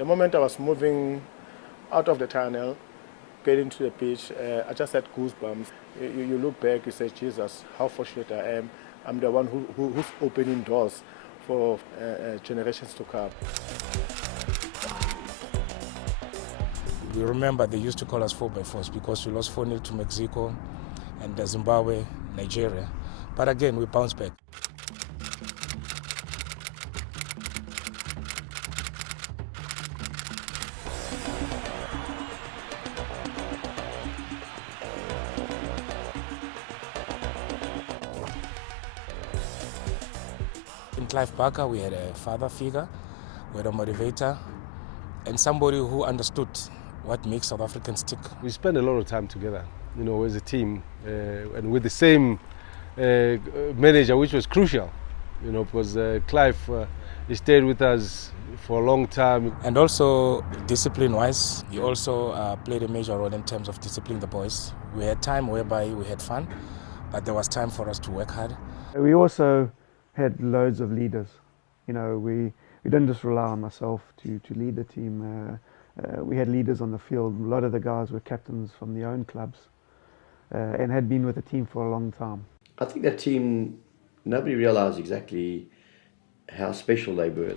The moment I was moving out of the tunnel, getting to the pitch, I just had goosebumps. You look back, you say, Jesus, how fortunate I am. I'm the one who's opening doors for generations to come. We remember they used to call us 4x4s because we lost 4-0 to Mexico and Zimbabwe, Nigeria. But again, we bounced back. In Clive Barker, we had a father figure, we had a motivator, and somebody who understood what makes South Africans tick. We spent a lot of time together, as a team, and with the same manager, which was crucial, because Clive he stayed with us for a long time. And also, discipline-wise, he also played a major role in terms of disciplining the boys. We had time whereby we had fun, but there was time for us to work hard. We also had loads of leaders. We didn't just rely on myself to lead the team. We had leaders on the field. A lot of the guys were captains from their own clubs and had been with the team for a long time. I think that team, nobody realised exactly how special they were.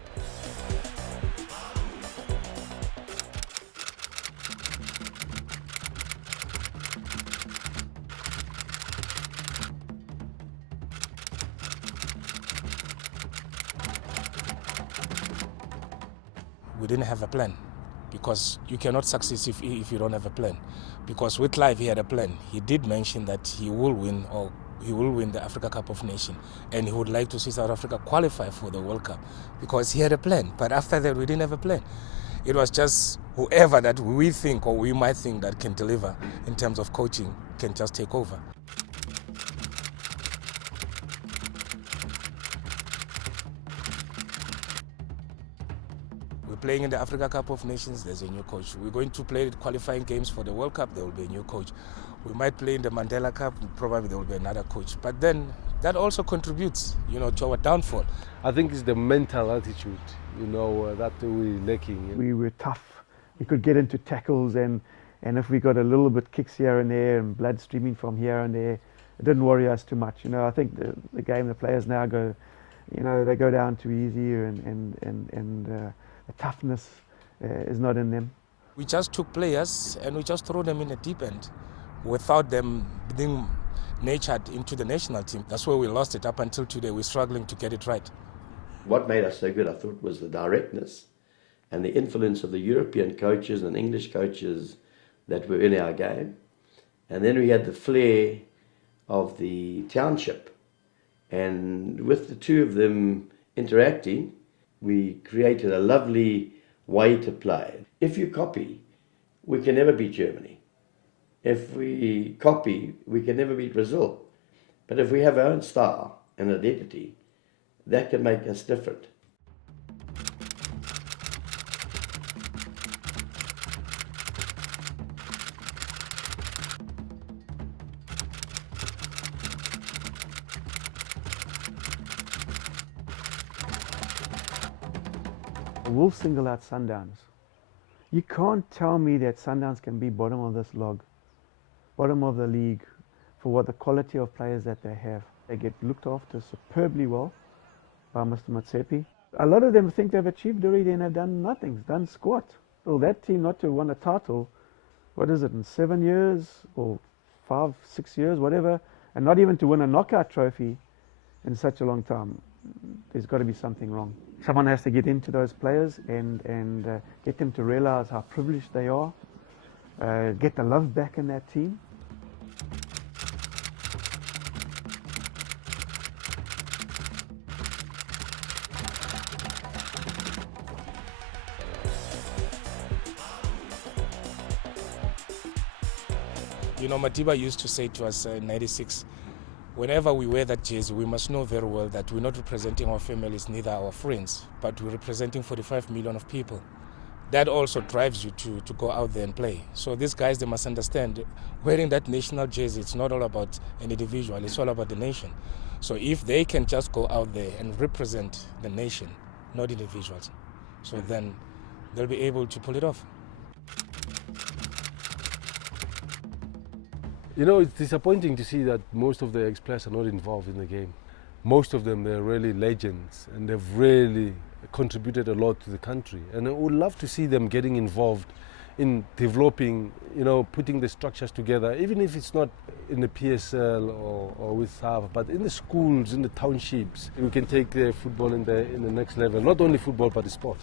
We didn't have a plan, because you cannot succeed if you don't have a plan. Because with Clive, he had a plan. He did mention that he will win the Africa Cup of Nations, and he would like to see South Africa qualify for the World Cup, because he had a plan. But after that, we didn't have a plan. It was just whoever that we think or we might think that can deliver in terms of coaching can just take over. We're playing in the Africa Cup of Nations, there's a new coach. We're going to play qualifying games for the World Cup, there will be a new coach. We might play in the Mandela Cup, probably there will be another coach. But then that also contributes, to our downfall. I think it's the mental attitude, that we're lacking. We were tough. We could get into tackles, and if we got a little bit kicks here and there and blood streaming from here and there, it didn't worry us too much. I think the game, the players now go, they go down too easy, and the toughness is not in them. We just took players and we just threw them in the deep end without them being nurtured into the national team. That's where we lost it. Up until today, we're struggling to get it right. What made us so good, I thought, was the directness and the influence of the European coaches and English coaches that were in our game. And then we had the flair of the township. And with the two of them interacting, we created a lovely way to play. If you copy, we can never beat Germany. If we copy, we can never beat Brazil. But if we have our own style and identity, that can make us different. We'll single out Sundowns. You can't tell me that Sundowns can be bottom of this log, bottom of the league, for what the quality of players that they have. They get looked after superbly well by Mr. Motsepe. A lot of them think they've achieved already and have done nothing, done squat. Well, that team not to win a title, what is it, in 7 years or 5, 6 years, whatever, and not even to win a knockout trophy in such a long time, there's got to be something wrong. Someone has to get into those players and get them to realize how privileged they are, get the love back in that team. Matiba used to say to us in '96, whenever we wear that jersey, we must know very well that we're not representing our families, neither our friends, but we're representing 45 million of people. That also drives you to go out there and play. So these guys, they must understand, wearing that national jersey, it's not all about an individual, it's all about the nation. So if they can just go out there and represent the nation, not individuals, so then they'll be able to pull it off. You know, it's disappointing to see that most of the ex-players are not involved in the game. Most of them, they're really legends and they've really contributed a lot to the country. And I would love to see them getting involved in developing, you know, putting the structures together, even if it's not in the PSL or with SAF, but in the schools, in the townships. We can take the football in the next level, not only football, but the sport.